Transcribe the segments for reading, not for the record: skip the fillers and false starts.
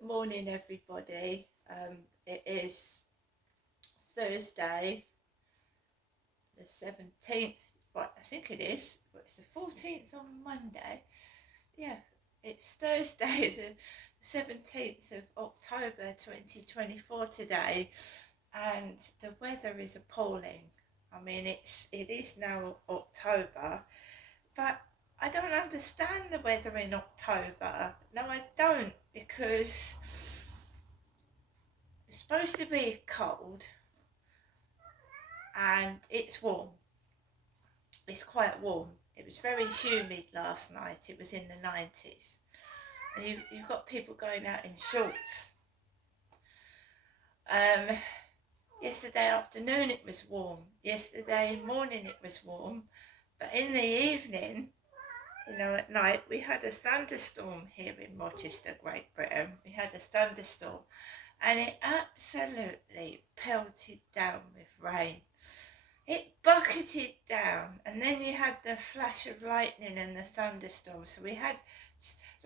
Good morning, everybody. It is Thursday, the 17th. Right, I think it is. But it's the 14th on Monday. Yeah, it's Thursday, the 17th of October 2024 today, and the weather is appalling. I mean, it is now October, but I don't understand the weather in October. No, I don't, because it's supposed to be cold and it's warm. It's quite warm. It was very humid last night. It was in the 90s. And you've got people going out in shorts. Yesterday afternoon it was warm. Yesterday morning it was warm. But in the evening, at night, we had a thunderstorm here in Rochester, Great Britain. We had a thunderstorm and it absolutely pelted down with rain. It bucketed down, and then you had the flash of lightning and the thunderstorm. So we had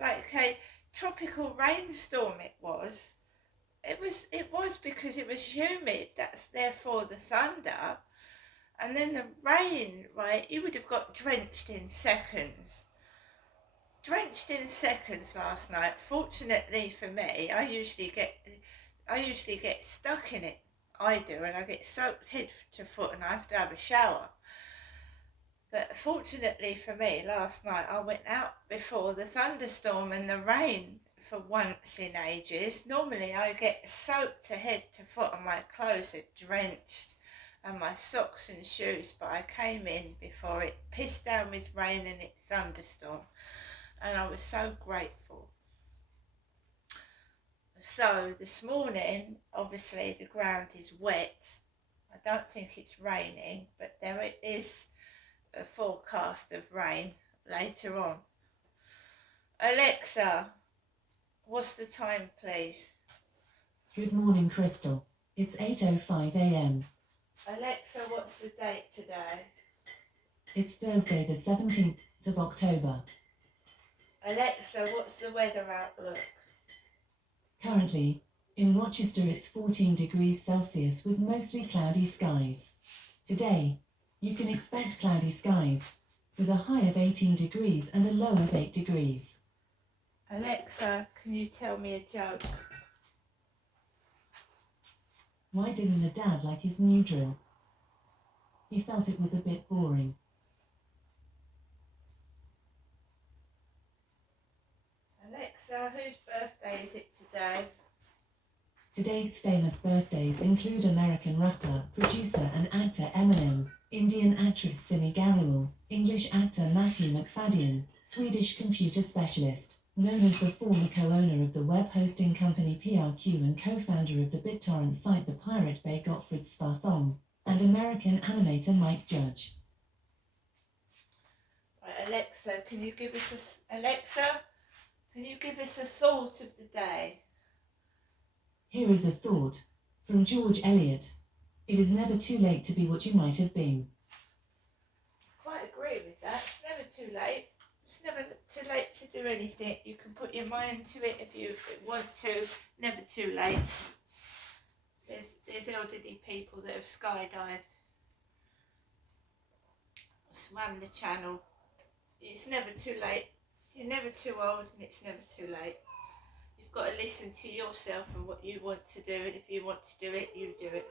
like a tropical rainstorm. It was because it was humid. That's therefore the thunder. And then the rain, right, you would have got drenched in seconds. Drenched in seconds last night. Fortunately for me, I usually get stuck in it. I do, and I get soaked head to foot and I have to have a shower. But fortunately for me, last night I went out before the thunderstorm and the rain for once in ages. Normally I get soaked to head to foot and my clothes are drenched and my socks and shoes, but I came in before it pissed down with rain and it thunderstormed, and I was so grateful. So this morning, obviously the ground is wet. I don't think it's raining, but there is a forecast of rain later on. Alexa, what's the time, please? Good morning, Crystal. It's 8:05 a.m. Alexa, what's the date today? It's Thursday, the 17th of October. Alexa, what's the weather outlook? Currently, in Rochester it's 14 degrees Celsius with mostly cloudy skies. Today, you can expect cloudy skies, with a high of 18 degrees and a low of 8 degrees. Alexa, can you tell me a joke? Why didn't the dad like his new drill? He felt it was a bit boring. Alexa, whose birthday is it today? Today's famous birthdays include American rapper, producer and actor Eminem, Indian actress Simi Garewal, English actor Matthew McFadden, Swedish computer specialist, known as the former co-owner of the web hosting company PRQ and co-founder of the BitTorrent site The Pirate Bay Gottfried Sparthon, and American animator Mike Judge. Right, Alexa, can you give us a thought of the day? Here is a thought from George Eliot. It is never too late to be what you might have been. Quite agree with that. It's never too late. It's never too late to do anything. You can put your mind to it if you want to. Never too late. There's elderly people that have skydived, swam the channel. It's never too late. You're never too old, and it's never too late. You've got to listen to yourself and what you want to do, and if you want to do it, you do it.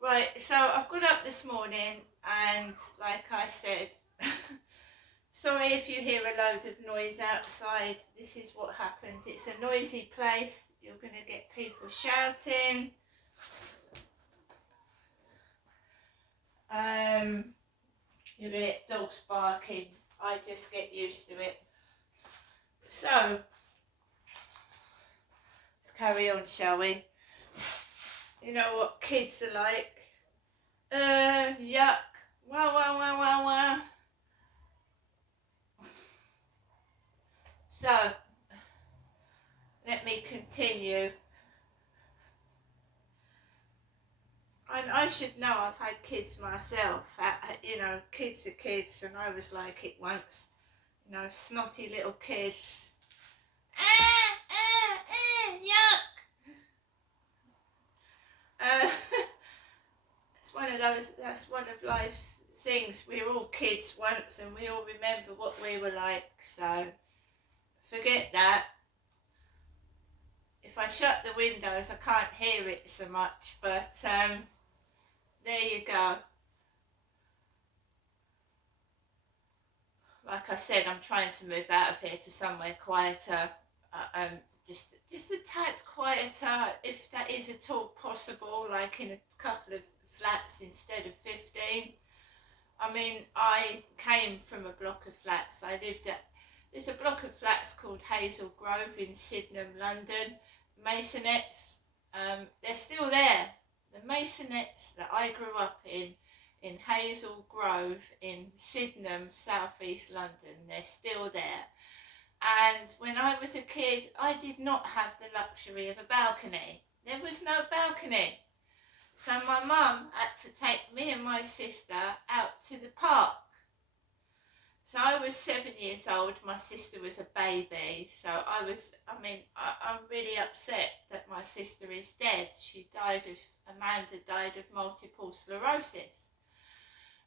Right, so I've got up this morning, and like I said, sorry if you hear a load of noise outside. This is what happens. It's a noisy place. You're going to get people shouting. You'll get dogs barking. I just get used to it. So, let's carry on, shall we? You know what kids are like. Yuck. Wow, wow, wow, wow, wow. So, let me continue. And I should know, I've had kids myself. Kids are kids, and I was like it once. Snotty little kids. Uh, it's one of those. That's one of life's things. We're all kids once, and we all remember what we were like. So forget that. If I shut the windows, I can't hear it so much. But there you go. Like I said, I'm trying to move out of here to somewhere quieter. Just a tad quieter, if that is at all possible, like in a couple of flats instead of 15. I mean, I came from a block of flats. There's a block of flats called Hazel Grove in Sydenham, London. Masonettes, they're still there. The Masonettes that I grew up in Hazel Grove in Sydenham, southeast London, they're still there. And when I was a kid, I did not have the luxury of a balcony. There was no balcony. So my mum had to take me and my sister out to the park. So I was 7 years old, my sister was a baby. So I'm really upset that my sister is dead. Amanda died of multiple sclerosis,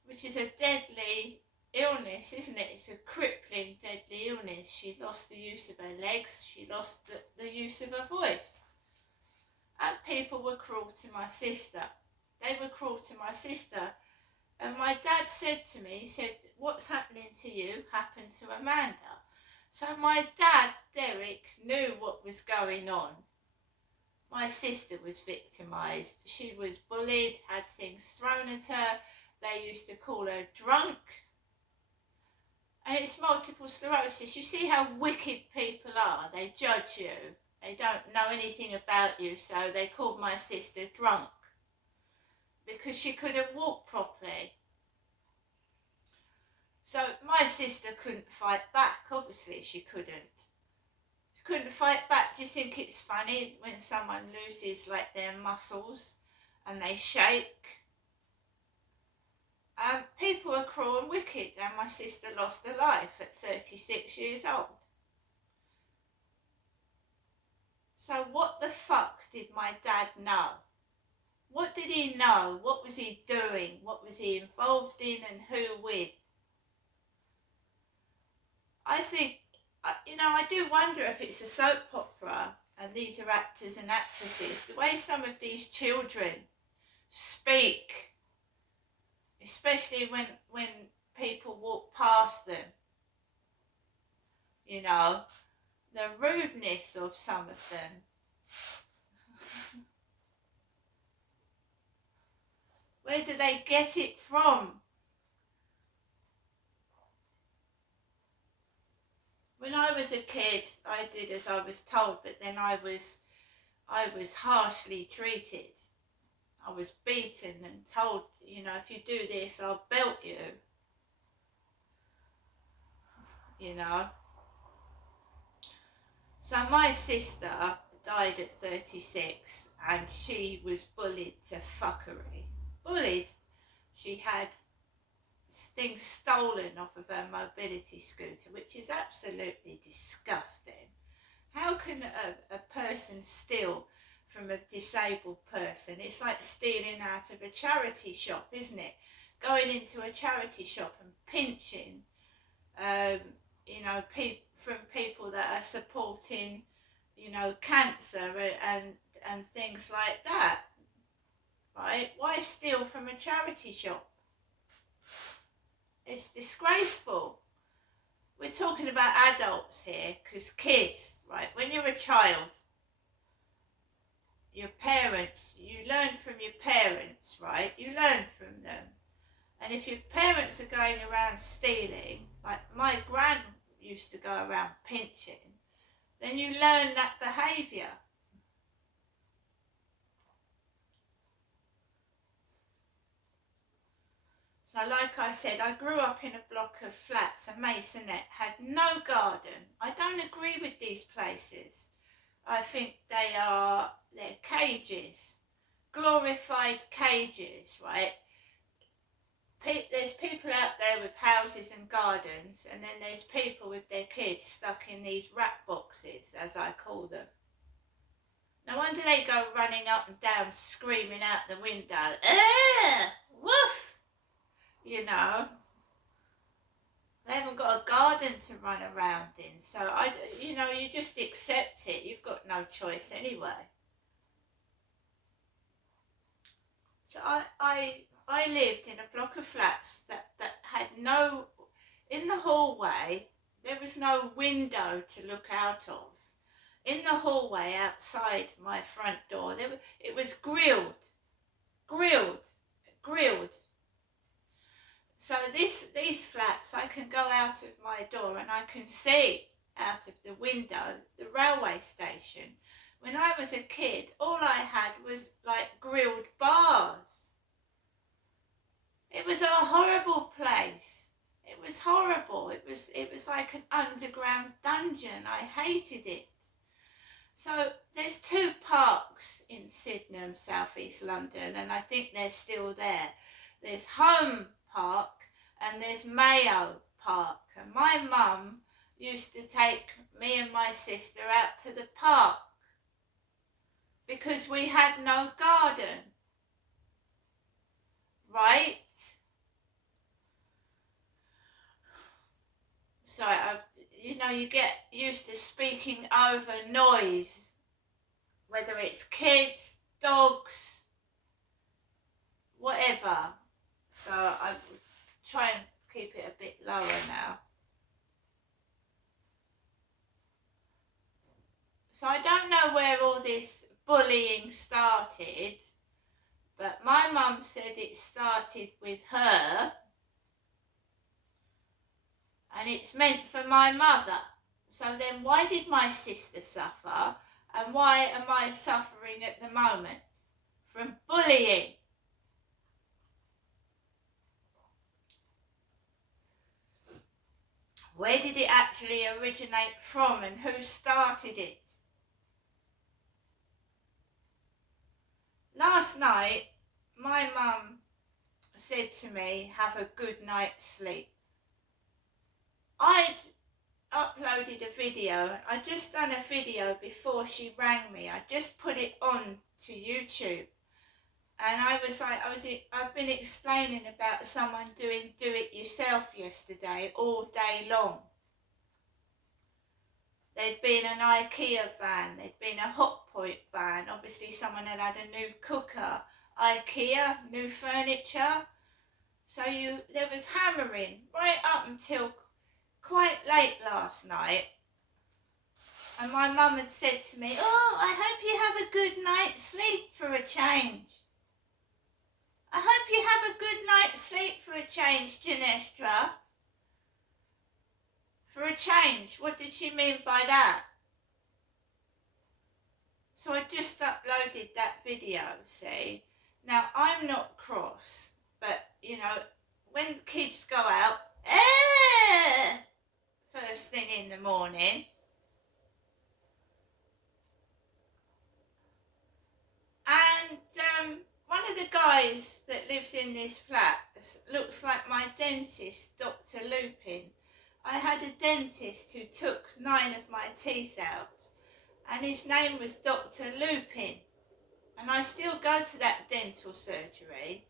which is a deadly illness, isn't it? It's a crippling, deadly illness. She lost the use of her legs, she lost the use of her voice. And people were cruel to my sister. They were cruel to my sister. And my dad said to me, he said, what's happening to you happened to Amanda. So my dad, Derek, knew what was going on. My sister was victimised. She was bullied, had things thrown at her. They used to call her drunk. And it's multiple sclerosis. You see how wicked people are. They judge you. They don't know anything about you, so they called my sister drunk because she couldn't walk properly. So my sister couldn't fight back. Obviously she couldn't. She couldn't fight back. Do you think it's funny when someone loses like their muscles and they shake? People are cruel and wicked, and my sister lost her life at 36 years old. So what the fuck did my dad know? What did he know? What was he doing? What was he involved in, and who with? I think, I do wonder if it's a soap opera and these are actors and actresses. The way some of these children speak, especially when people walk past them, the rudeness of some of them. Where do they get it from? When I was a kid, I did as I was told, but then I was harshly treated. I was beaten and told, if you do this, I'll belt you. So my sister died at 36 and she was bullied to fuckery. Bullied. She had things stolen off of her mobility scooter, which is absolutely disgusting. How can a person steal from a disabled person? It's like stealing out of a charity shop, isn't it? Going into a charity shop and pinching, from people that are supporting, cancer and things like that, right? Why steal from a charity shop? It's disgraceful. We're talking about adults here, because kids, right, when you're a child, your parents, you learn from your parents, right? You learn from them. And if your parents are going around stealing, like my gran used to go around pinching, then you learn that behaviour. So like I said, I grew up in a block of flats. A maisonette had no garden. I don't agree with these places. I think they're cages, glorified cages, right? There's people out there with houses and gardens, and then there's people with their kids stuck in these rat boxes, as I call them. No wonder they go running up and down, screaming out the window. Woof! You know, they haven't got a garden to run around in. So, you just accept it. You've got no choice anyway. So I lived in a block of flats that had no, in the hallway, there was no window to look out of. In the hallway outside my front door, it was grilled. So these flats, I can go out of my door and I can see out of the window the railway station. When I was a kid, all I had was like grilled bars. It was a horrible place. It was horrible. It was like an underground dungeon. I hated it. So there's two parks in Sydenham, South East London, and I think they're still there. There's Home Park and there's Mayo Park. And my mum used to take me and my sister out to the park because we had no garden. Right? So, you get used to speaking over noise, whether it's kids, dogs, whatever. So I try and keep it a bit lower now. So I don't know where all this bullying started, but my mum said it started with her, and it's meant for my mother. So then why did my sister suffer, and why am I suffering at the moment? From bullying. Where did it actually originate from, and who started it? Last night, my mum said to me, have a good night's sleep. I'd uploaded a video. I'd just done a video before she rang me. I just put it on to YouTube. And I've been explaining about someone doing do it yourself yesterday all day long. There'd been an IKEA van, there'd been a Hotpoint van, obviously someone had had a new cooker, IKEA, new furniture. So there was hammering right up until quite late last night. And my mum had said to me, oh, I hope you have a good night's sleep for a change. I hope you have a good night's sleep for a change, Ginestra. For a change, what did she mean by that? So I just uploaded that video, see. Now, I'm not cross, but, when kids go out, first thing in the morning, and one of the guys that lives in this flat looks like my dentist, Dr. Lupin. I had a dentist who took 9 of my teeth out, and his name was Dr. Lupin. And I still go to that dental surgery.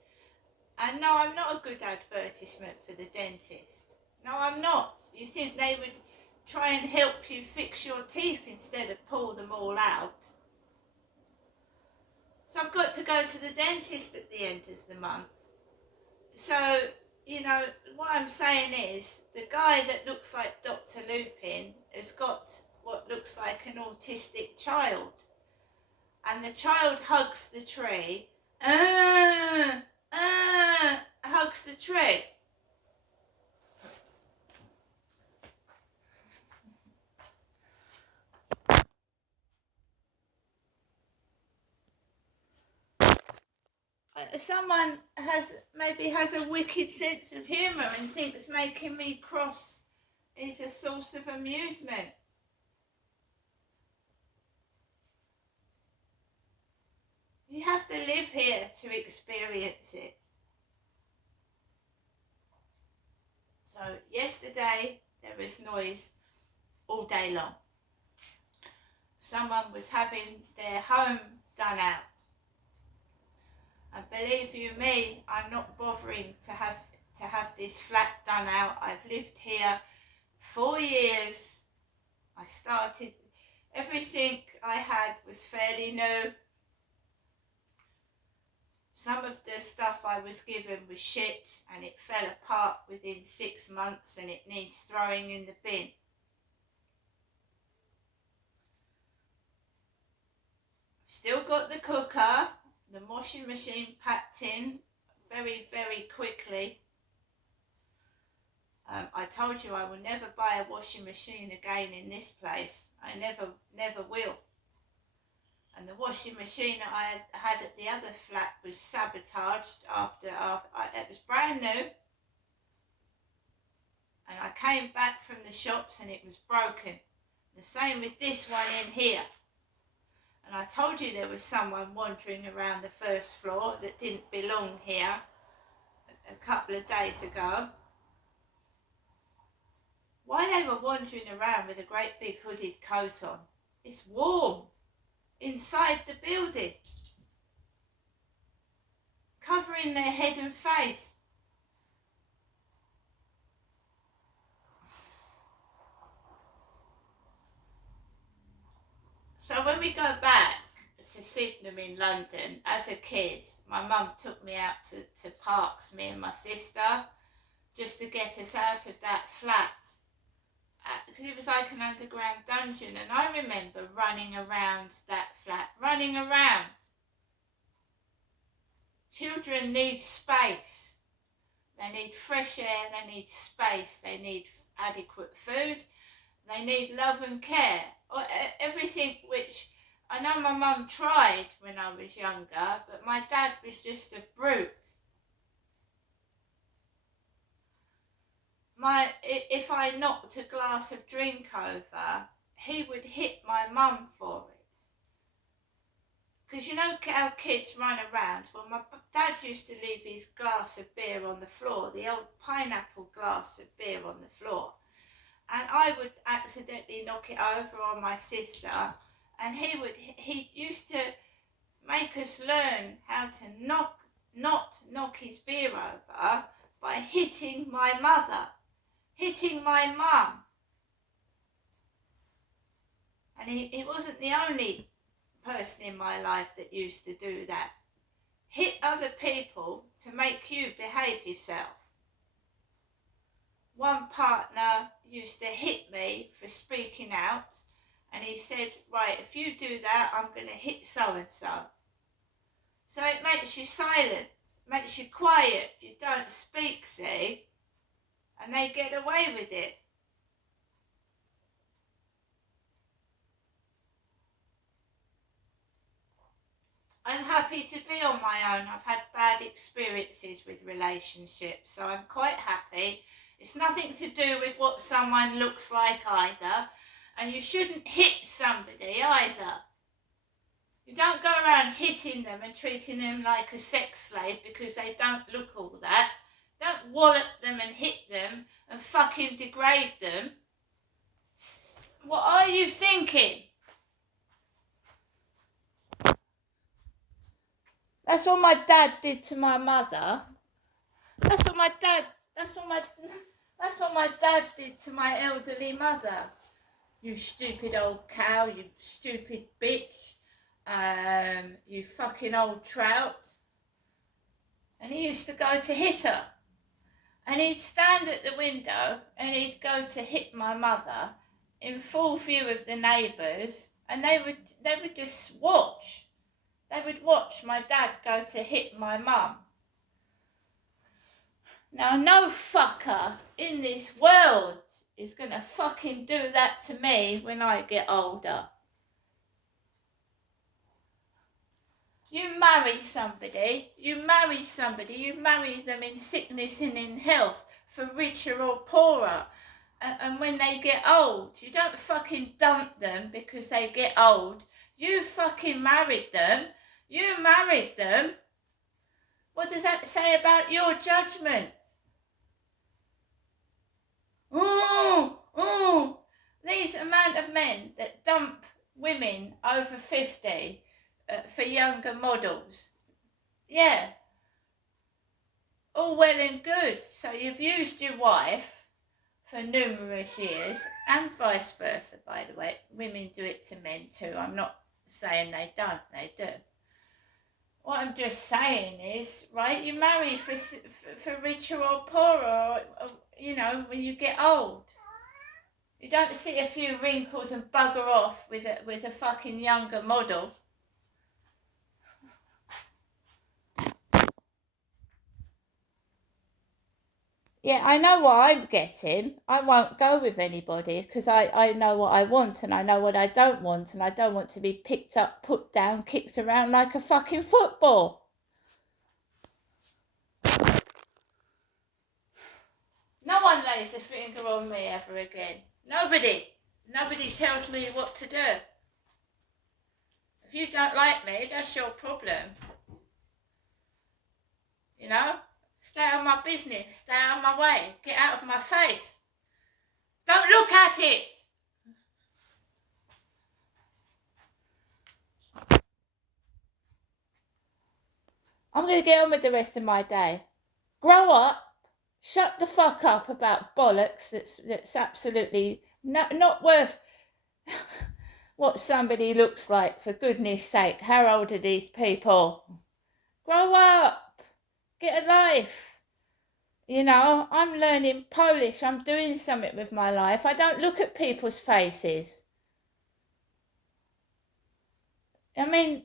And no, I'm not a good advertisement for the dentist. No, I'm not. You think they would try and help you fix your teeth instead of pull them all out? So I've got to go to the dentist at the end of the month. So, what I'm saying is, the guy that looks like Dr. Lupin has got what looks like an autistic child. And the child hugs the tree. Hugs the tree. Someone maybe has a wicked sense of humour and thinks making me cross is a source of amusement. You have to live here to experience it. So yesterday there was noise all day long. someone was having their home done out. And believe you me, I'm not bothering to have this flat done out. I've lived here 4 years. I started, everything I had was fairly new. Some of the stuff I was given was shit and it fell apart within 6 months and it needs throwing in the bin. Still got the cooker, the washing machine packed in very, very quickly. I told you I will never buy a washing machine again in this place. I never will. And the washing machine that I had at the other flat was sabotaged after it was brand new. And I came back from the shops and it was broken. The same with this one in here. And I told you there was someone wandering around the first floor that didn't belong here a couple of days ago. Why they were wandering around with a great big hooded coat on? It's warm inside the building, covering their head and face. So when we go back to Sydenham in London, as a kid, my mum took me out to parks, me and my sister, just to get us out of that flat. Because it was like an underground dungeon, and I remember running around that flat, running around. Children need space. They need fresh air, they need space, they need adequate food, they need love and care. Everything which, I know my mum tried when I was younger, but my dad was just a brute. If I knocked a glass of drink over, he would hit my mum for it. Because you know how kids run around? Well, my dad used to leave his glass of beer on the floor, the old pineapple glass of beer on the floor. And I would accidentally knock it over on my sister, and he used to make us learn how to not knock his beer over by hitting my mother. Hitting my mum. And he wasn't the only person in my life that used to do that. Hit other people to make you behave yourself. One partner used to hit me for speaking out, and he said, right, if you do that, I'm going to hit so-and-so. So it makes you silent, makes you quiet, you don't speak, see? And they get away with it. I'm happy to be on my own. I've had bad experiences with relationships, so I'm quite happy. It's nothing to do with what someone looks like either, and you shouldn't hit somebody either. You don't go around hitting them and treating them like a sex slave because they don't look all that. Don't wallop them and hit them and fucking degrade them. What are you thinking? That's what my dad did to my mother. That's what my dad did to my elderly mother. You stupid old cow, you stupid bitch, you fucking old trout. And he used to go to hit her. And he'd stand at the window and he'd go to hit my mother in full view of the neighbours, and they would just watch. They would watch my dad go to hit my mum. Now, no fucker in this world is going to fucking do that to me when I get older. You marry somebody, you marry them in sickness and in health, for richer or poorer. And when they get old, you don't fucking dump them because they get old. You fucking married them. You married them. What does that say about your judgment? These amount of men that dump women over 50 for younger models. Yeah. All well and good. So you've used your wife for numerous years, and vice versa, by the way. Women do it to men too. I'm not saying they don't, they do. What I'm just saying is, right, you marry for richer or poorer, or, you know, when you get old. You don't see a few wrinkles and bugger off with a fucking younger model. Yeah, I know what I'm getting. I won't go with anybody because I know what I want and I know what I don't want, and I don't want to be picked up, put down, kicked around like a fucking football. No one lays a finger on me ever again. Nobody. Nobody tells me what to do. If you don't like me, that's your problem. You know? Stay out of my business. Stay out of my way. Get out of my face. Don't look at it. I'm going to get on with the rest of my day. Grow up. Shut the fuck up about bollocks that's absolutely not worth what somebody looks like, for goodness sake. How old are these people? Grow up. Get a life. You know, I'm learning Polish. I'm doing something with my life. I don't look at people's faces. I mean,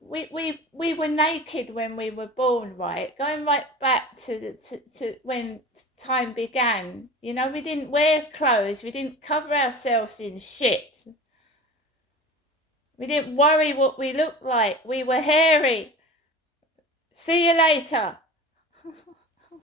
we were naked when we were born, right? Going right back to when time began. You know, we didn't wear clothes. We didn't cover ourselves in shit. We didn't worry what we looked like. We were hairy. See you later.